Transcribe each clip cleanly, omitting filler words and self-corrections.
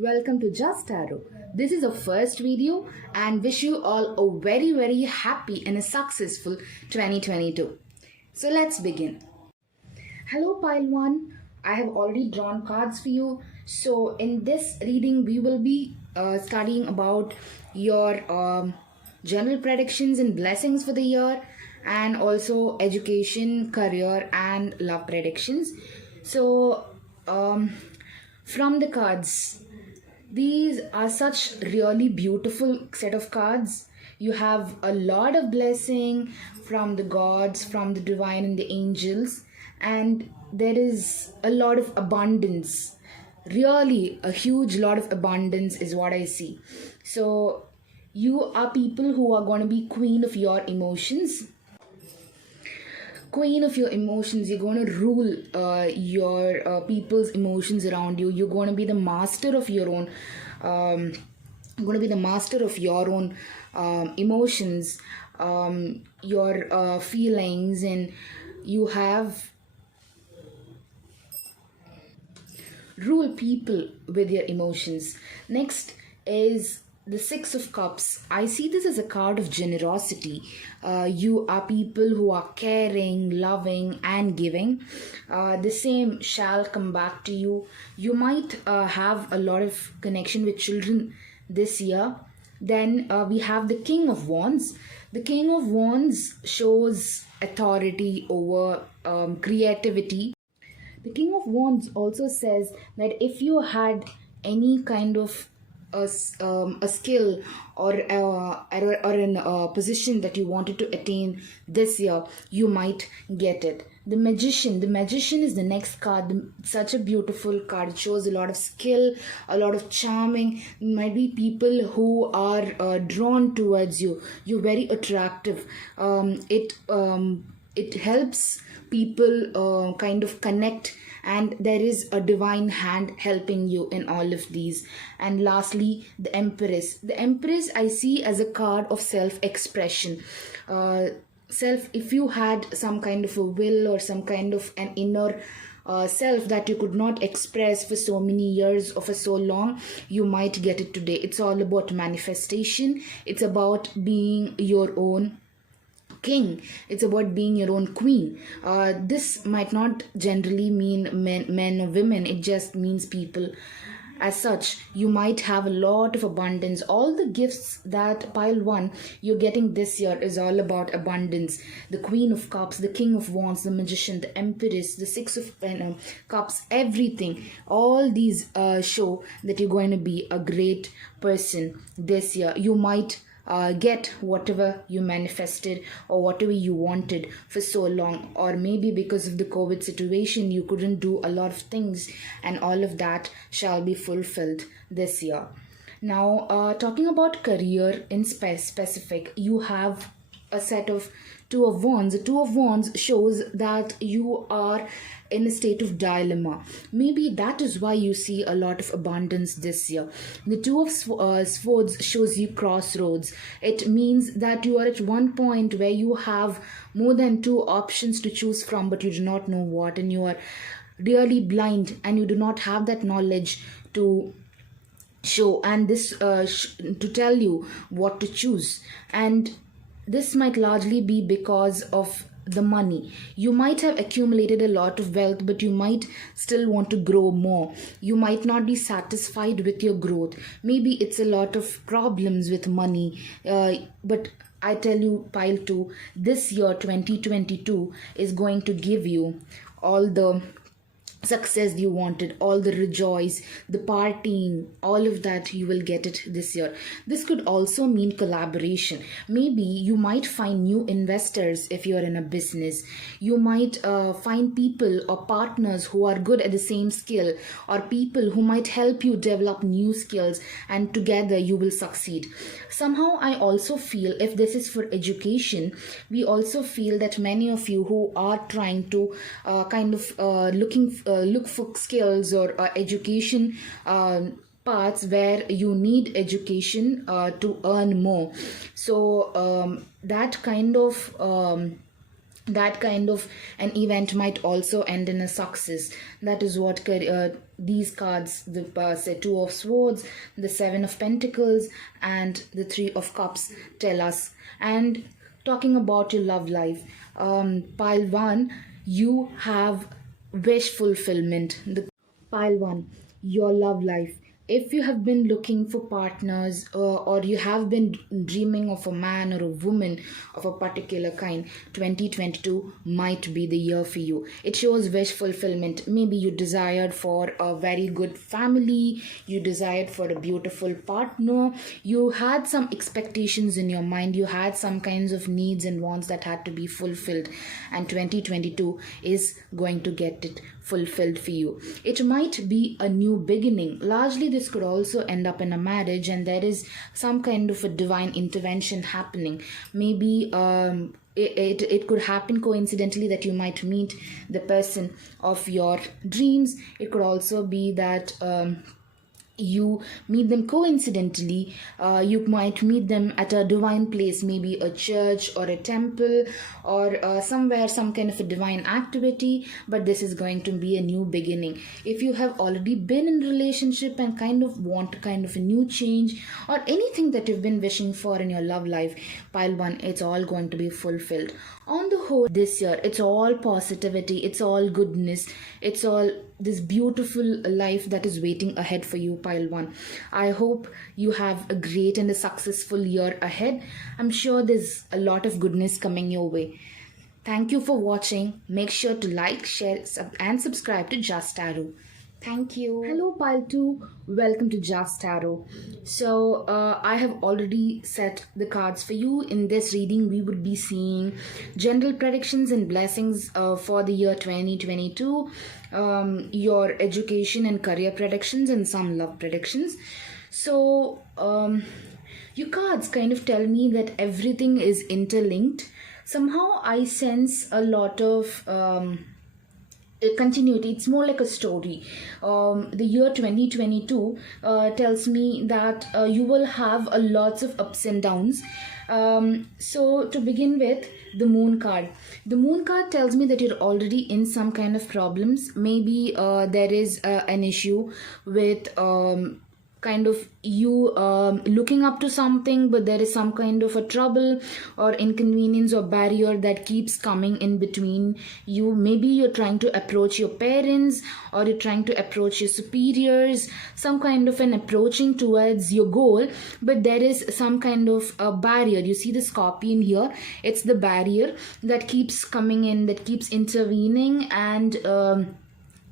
Welcome to Just Tarot. This is a first video and wish you all a very happy and a successful 2022. So let's begin. Hello pile 1. I have already drawn cards for you. So in this reading we will be studying about your general predictions and blessings for the year, and also education, career and love predictions. So from the cards, these are such really beautiful set of cards. You have a lot of blessing from the gods, from the divine and the angels, and there is a lot of abundance. Really, a huge lot of abundance is what I see. So, you are people who are going to be queen of your emotions. Queen of your emotions. You're going to rule your people's emotions around you. You're going to be the master of your own emotions, your feelings, and you have rule people with your emotions. Next is the Six of Cups. I see this as a card of generosity. You are people who are caring, loving and giving. The same shall come back to you. You might have a lot of connection with children this year. Then we have the King of Wands. The King of Wands shows authority over creativity. The King of Wands also says that if you had any kind of a skill or a position that you wanted to attain this year, you might get it. The Magician is the next card. Such a beautiful card. It shows a lot of skill, a lot of charming. It might be people who are drawn towards you. You're very attractive. It helps people kind of connect, and there is a divine hand helping you in all of these. And lastly, the Empress. The Empress I see as a card of self-expression. If you had some kind of a will or some kind of an inner self that you could not express for so many years or for so long, you might get it today. It's all about manifestation. It's about being your own king. It's about being your own queen. This might not generally mean men or women. It just means people as such. You might have a lot of abundance. All the gifts that pile 1 you're getting this year is all about abundance. The Queen of Cups, the King of Wands, the Magician, the Empress, the Six of Cups, everything. All these show that you're going to be a great person this year. You might get whatever you manifested or whatever you wanted for so long, or maybe because of the COVID situation you couldn't do a lot of things, and all of that shall be fulfilled this year. Now talking about career in specific, you have a set of Two of Wands. The Two of Wands shows that you are in a state of dilemma. Maybe that is why you see a lot of abundance this year. The Two of Swords shows you crossroads. It means that you are at one point where you have more than two options to choose from, but you do not know what, and you are really blind and you do not have that knowledge to show and this to tell you what to choose. And this might largely be because of the money. You might have accumulated a lot of wealth, but you might still want to grow more. You might not be satisfied with your growth. Maybe it's a lot of problems with money, but I tell you, pile 2, this year 2022 is going to give you all the success you wanted, all the rejoice, the partying, all of that. You will get it this year. This could also mean collaboration. Maybe you might find new investors. If you're in a business, you might find people or partners who are good at the same skill, or people who might help you develop new skills, and together you will succeed. Somehow I also feel, if this is for education, we also feel that many of you who are trying to look for skills or education paths where you need education to earn more. So that kind of that kind of an event might also end in a success. That is what these cards, the say Two of Swords, the Seven of Pentacles, and the Three of Cups, tell us. And talking about your love life, pile 1, you have wish fulfillment. The pile 1, your love life. If you have been looking for partners, or you have been dreaming of a man or a woman of a particular kind, 2022 might be the year for you. It shows wish fulfillment. Maybe you desired for a very good family, you desired for a beautiful partner, you had some expectations in your mind, you had some kinds of needs and wants that had to be fulfilled, and 2022 is going to get it fulfilled for you. It might be a new beginning. Largely this could also end up in a marriage, and there is some kind of a divine intervention happening. Maybe it could happen coincidentally that you might meet the person of your dreams. It could also be that you meet them coincidentally. You might meet them at a divine place, maybe a church or a temple, or somewhere, some kind of a divine activity. But this is going to be a new beginning. If you have already been in a relationship and kind of want kind of a new change, or anything that you've been wishing for in your love life, pile 1, it's all going to be fulfilled. On the whole, this year, it's all positivity, it's all goodness, it's all this beautiful life that is waiting ahead for you, pile 1. I hope you have a great and a successful year ahead. I'm sure there's a lot of goodness coming your way. Thank you for watching. Make sure to like, share, and subscribe to Just Tarot. Thank you. Hello, pile 2. Welcome to Just Tarot. So, I have already set the cards for you. In this reading, we would be seeing general predictions and blessings for the year 2022, your education and career predictions, and some love predictions. So, your cards kind of tell me that everything is interlinked. Somehow, I sense a lot of continuity. It's more like a story. The year 2022 tells me that you will have a lots of ups and downs. So to begin with, the moon card. The moon card tells me that you're already in some kind of problems. Maybe there is an issue with kind of you looking up to something, but there is some kind of a trouble or inconvenience or barrier that keeps coming in between you. Maybe you're trying to approach your parents, or you're trying to approach your superiors, some kind of an approaching towards your goal, but there is some kind of a barrier. You see the scorpion here, it's the barrier that keeps coming in, that keeps intervening, and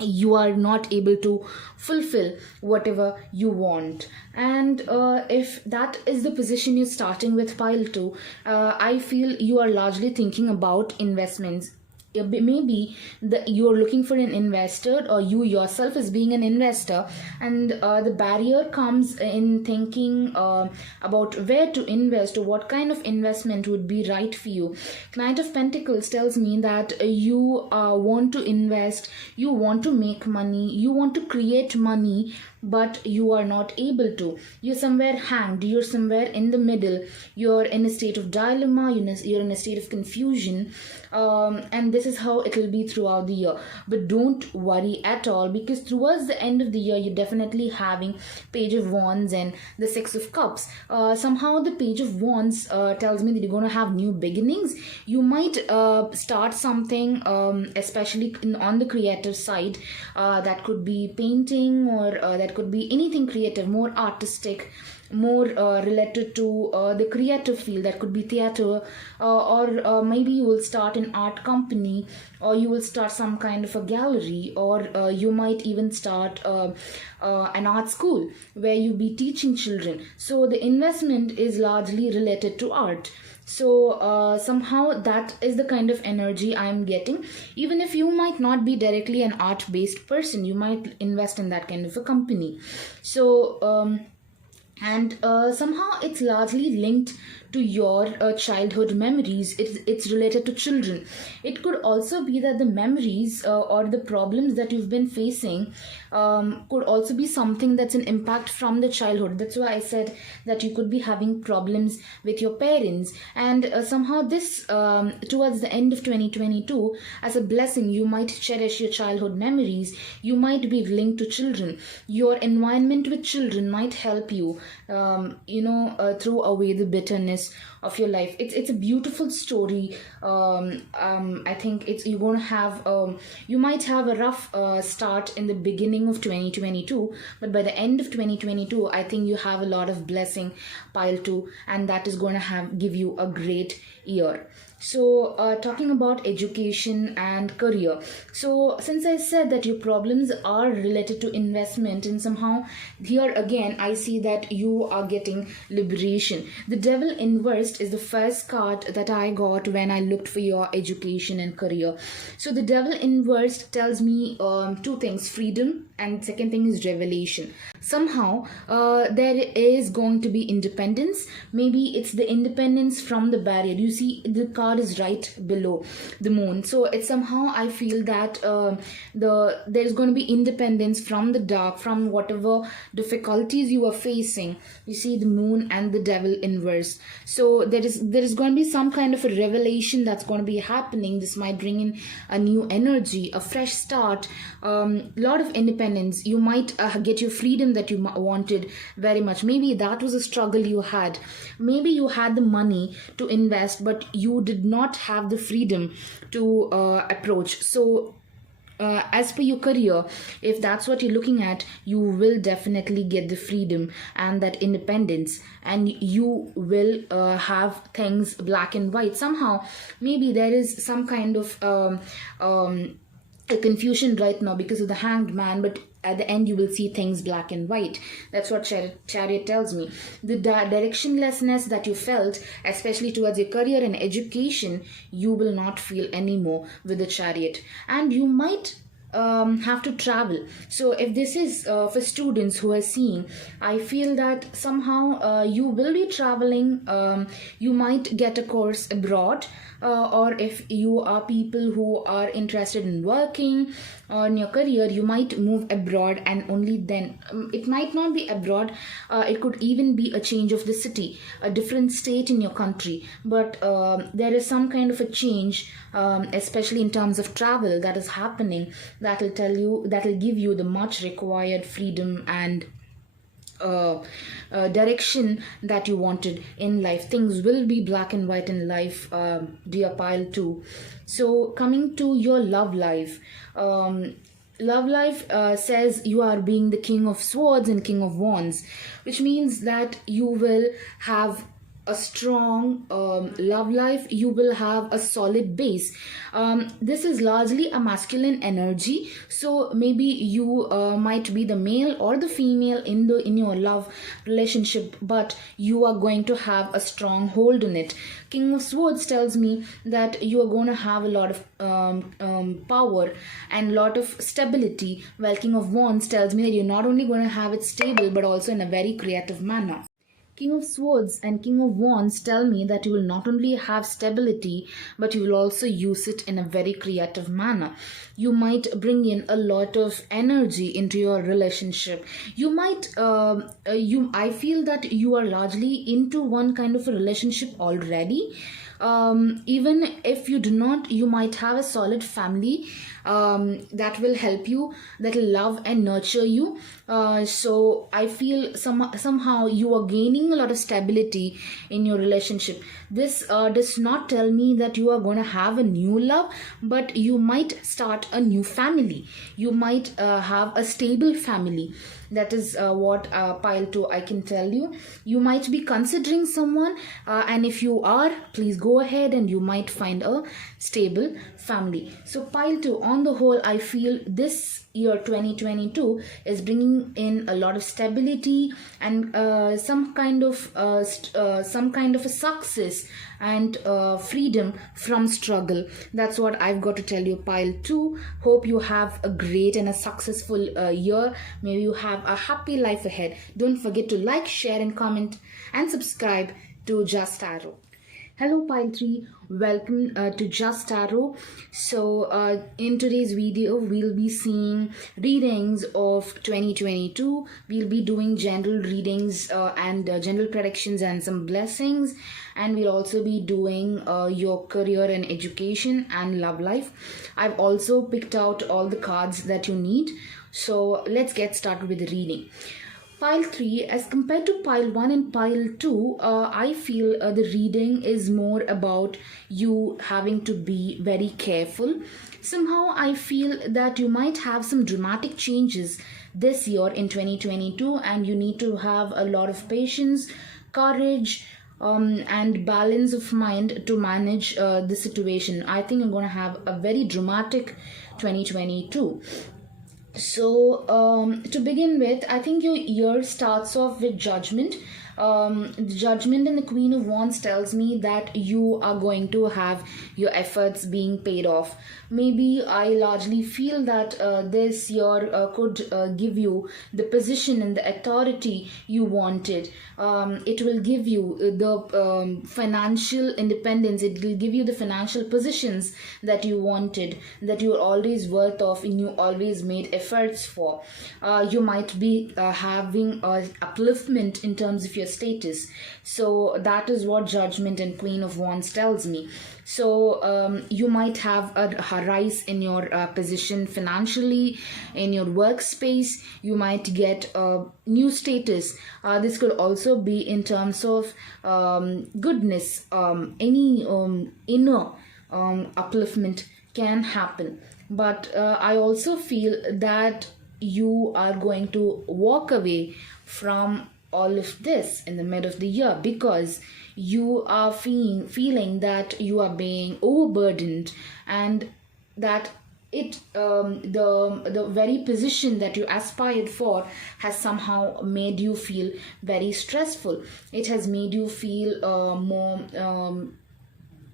you are not able to fulfill whatever you want. And if that is the position you're starting with, pile 2, I feel you are largely thinking about investments. Maybe you're looking for an investor, or you yourself is being an investor, and the barrier comes in thinking about where to invest, or what kind of investment would be right for you. Knight of Pentacles tells me that you want to invest, you want to make money, you want to create money, but you are not able to. You're somewhere hanged, you're somewhere in the middle, you're in a state of dilemma, you're in a state of confusion, and this is how it will be throughout the year. But don't worry at all, because towards the end of the year, you're definitely having Page of Wands and the Six of Cups. Somehow the Page of Wands tells me that you're going to have new beginnings. You might start something, especially on the creative side. That could be painting, or that could be anything creative, more artistic, more related to the creative field. That could be theater, or maybe you will start an art company, or you will start some kind of a gallery, or you might even start an art school where you'll be teaching children. So the investment is largely related to art. So somehow that is the kind of energy I am getting. Even if you might not be directly an art based person, you might invest in that kind of a company. So and somehow it's largely linked to your childhood memories. It's related to children. It could also be that the memories or the problems that you've been facing could also be something that's an impact from the childhood. That's why I said that you could be having problems with your parents, and somehow this towards the end of 2022, as a blessing, you might cherish your childhood memories. You might be linked to children. Your environment with children might help you throw away the bitterness of your life. It's a beautiful story. I think it's you're going to have you might have a rough start in the beginning of 2022, but by the end of 2022, I think you have a lot of blessing piled to, and that is going to give you a great year. So talking about education and career, so since I said that your problems are related to investment, and somehow here again I see that you are getting liberation. The devil inversed is the first card that I got when I looked for your education and career. So the devil inversed tells me two things: freedom, and second thing is revelation. Somehow there is going to be independence. Maybe it's the independence from the barrier. You see the card is right below the moon, so it's somehow I feel that there's going to be independence from the dark, from whatever difficulties you are facing. You see the moon and the devil inverse, so there is going to be some kind of a revelation that's going to be happening. This might bring in a new energy, a fresh start, lot of independence. You might get your freedom that you wanted very much. Maybe that was a struggle you had. Maybe you had the money to invest, but you did not have the freedom to approach. So as per your career, if that's what you're looking at, you will definitely get the freedom and that independence, and you will have things black and white. Somehow maybe there is some kind of a confusion right now because of the hanged man, but at the end you will see things black and white. That's what chariot tells me. The directionlessness that you felt, especially towards your career and education, you will not feel anymore with the chariot, and you might have to travel. So if this is for students who are seeing, I feel that somehow you will be traveling. You might get a course abroad, or if you are people who are interested in working on your career, you might move abroad, and only then it might not be abroad, it could even be a change of the city, a different state in your country, but there is some kind of a change, especially in terms of travel, that is happening, that will give you the much required freedom and direction that you wanted in life. Things will be black and white in life, dear pile 2. So coming to your love life, says you are being the king of swords and king of wands, which means that you will have a strong love life. You will have a solid base. This is largely a masculine energy, so maybe you might be the male or the female in your love relationship, but you are going to have a strong hold on it. King of Swords tells me that you are going to have a lot of power and a lot of stability, while King of Wands tells me that you're not only going to have it stable but also in a very creative manner. King of Swords and King of Wands tell me that you will not only have stability, but you will also use it in a very creative manner. You might bring in a lot of energy into your relationship. You might, I feel that you are largely into one kind of a relationship already. Even if you do not, you might have a solid family that will help you, that will love and nurture you. So I feel somehow you are gaining a lot of stability in your relationship. This does not tell me that you are going to have a new love, but you might start a new family. You might have a stable family. That is what pile 2 I can tell you. You might be considering someone, and if you are, please go ahead and you might find a stable family. So pile 2, on the whole, I feel this year 2022 is bringing in a lot of stability and some kind of a success and freedom from struggle. That's what I've got to tell you, pile 2. Hope you have a great and a successful year. Maybe you have a happy life ahead. Don't forget to like, share and comment and subscribe to Just Tarot. Hello pile 3, welcome to Just Tarot. So in today's video we'll be seeing readings of 2022. We'll be doing general readings and general predictions and some blessings, and we'll also be doing your career and education and love life. I've also picked out all the cards that you need, so let's get started with the reading. Pile 3, as compared to pile 1 and pile 2, I feel the reading is more about you having to be very careful. Somehow I feel that you might have some dramatic changes this year in 2022, and you need to have a lot of patience, courage, and balance of mind to manage the situation. I think I'm going to have a very dramatic 2022. So to begin with, I think your year starts off with Judgment. The Judgment and the Queen of Wands tells me that you are going to have your efforts being paid off. Maybe I largely feel that this year could give you the position and the authority you wanted. It will give you the financial independence. It will give you the financial positions that you wanted, that you were always worth of and you always made efforts for. You might be having upliftment in terms of your status. So that is what Judgment and Queen of Wands tells me. So you might have a rise in your position financially, in your workspace. You might get a new status. This could also be in terms of goodness. Any inner upliftment can happen. But I also feel that you are going to walk away from all of this in the mid of the year, because you are feeling that you are being overburdened, and that the very position that you aspired for has somehow made you feel very stressful. It has made you feel more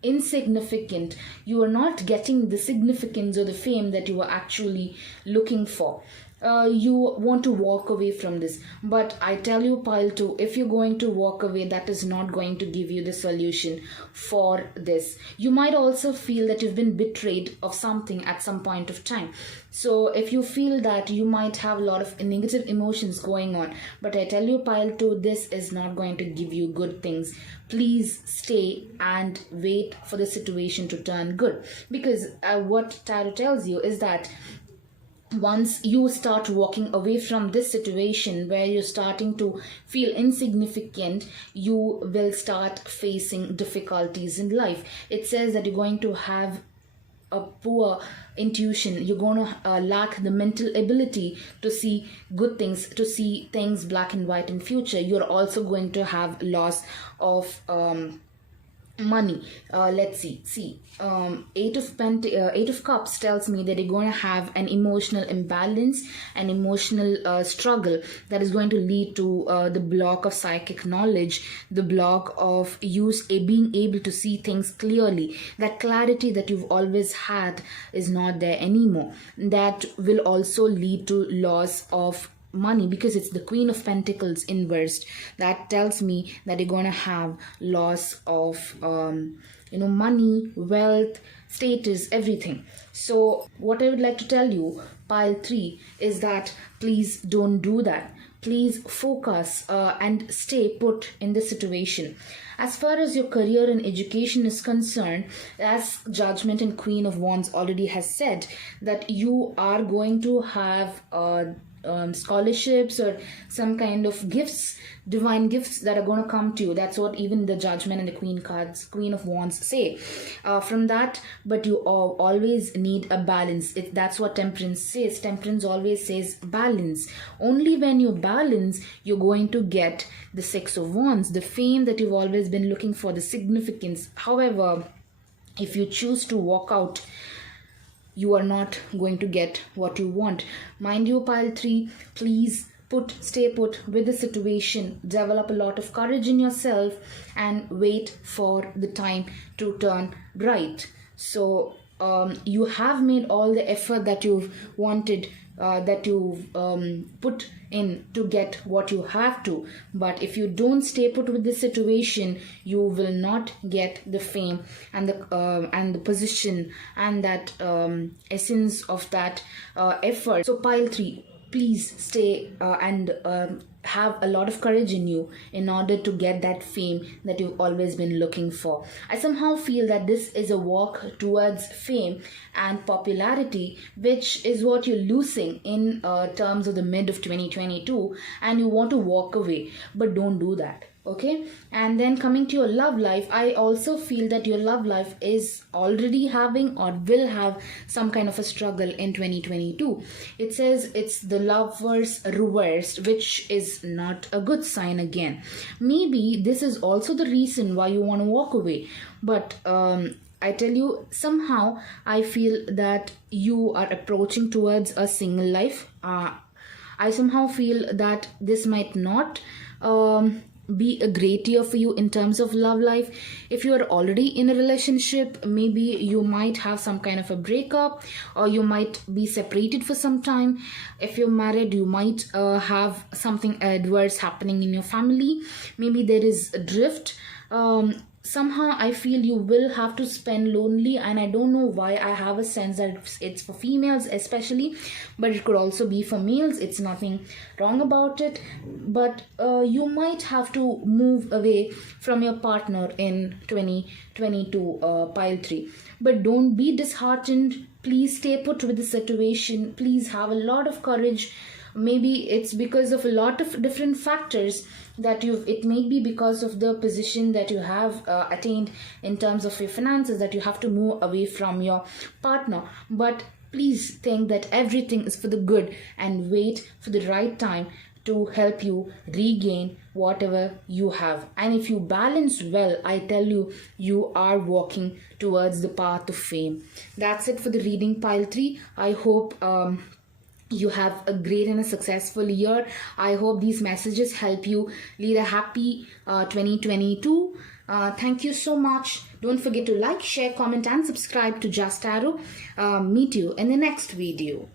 insignificant. You are not getting the significance or the fame that you were actually looking for. You want to walk away from this, but I tell you, pile 2, if you're going to walk away, that is not going to give you the solution for this. You might also feel that you've been betrayed of something at some point of time. So if you feel that, you might have a lot of negative emotions going on, but I tell you, pile 2, this is not going to give you good things. Please stay and wait for the situation to turn good, because what tarot tells you is that once you start walking away from this situation where you're starting to feel insignificant, you will start facing difficulties in life. It says that you're going to have a poor intuition. You're going to lack the mental ability to see good things, to see things black and white in future. You're also going to have loss of money. Let's see. Eight of Cups tells me that you're going to have an emotional imbalance, an emotional struggle that is going to lead to the block of psychic knowledge, the block of you being able to see things clearly. That clarity that you've always had is not there anymore. That will also lead to loss of money, because it's the Queen of Pentacles inversed. That tells me that you're going to have loss of money, wealth, status, everything. So what I would like to tell you, pile 3, is that please don't do that. Please focus and stay put in this situation. As far as your career and education is concerned, as Judgment and Queen of Wands already has said, that you are going to have scholarships or some kind of gifts, divine gifts that are going to come to you. That's what even the Judgment and the Queen of Wands say. From that, but you always need a balance. That's what Temperance says. Temperance always says balance. Only when you balance, you're going to get the Six of Wands, the fame that you've always been looking for, the significance. However, if you choose to walk out you are not going to get what you want. Mind you, pile 3, please stay put with the situation, develop a lot of courage in yourself, and wait for the time to turn bright. So you have made all the effort that you've wanted, that you've put in to get what you have to. But if you don't stay put with the situation, you will not get the fame and the position and that essence of that effort. So pile 3, please stay and have a lot of courage in you in order to get that fame that you've always been looking for. I somehow feel that this is a walk towards fame and popularity, which is what you're losing in terms of the mid of 2022, and you want to walk away, but don't do that. Okay, and then coming to your love life, I also feel that your love life is already having or will have some kind of a struggle in 2022. It says it's the lovers reversed, which is not a good sign again. Maybe this is also the reason why you want to walk away, but I tell you, somehow I feel that you are approaching towards a single life. I somehow feel that this might not be a great year for you in terms of love life. If you are already in a relationship, maybe you might have some kind of a breakup, or you might be separated for some time. If you're married, you might have something adverse happening in your family. Maybe there is a drift. Somehow I feel you will have to spend lonely, and I don't know why. I have a sense that it's for females especially, but it could also be for males. It's nothing wrong about it, but you might have to move away from your partner in 2022, pile 3. But don't be disheartened. Please stay put with the situation. Please have a lot of courage. Maybe it's because of a lot of different factors that it may be because of the position that you have attained in terms of your finances, that you have to move away from your partner. But please think that everything is for the good, and wait for the right time to help you regain whatever you have. And if you balance well, I tell you, you are walking towards the path of fame. That's it for the reading, pile 3. I hope you have a great and a successful year. I hope these messages help you lead a happy 2022. Thank you so much. Don't forget to like, share, comment, and subscribe to Just Arrow. Meet you in the next video.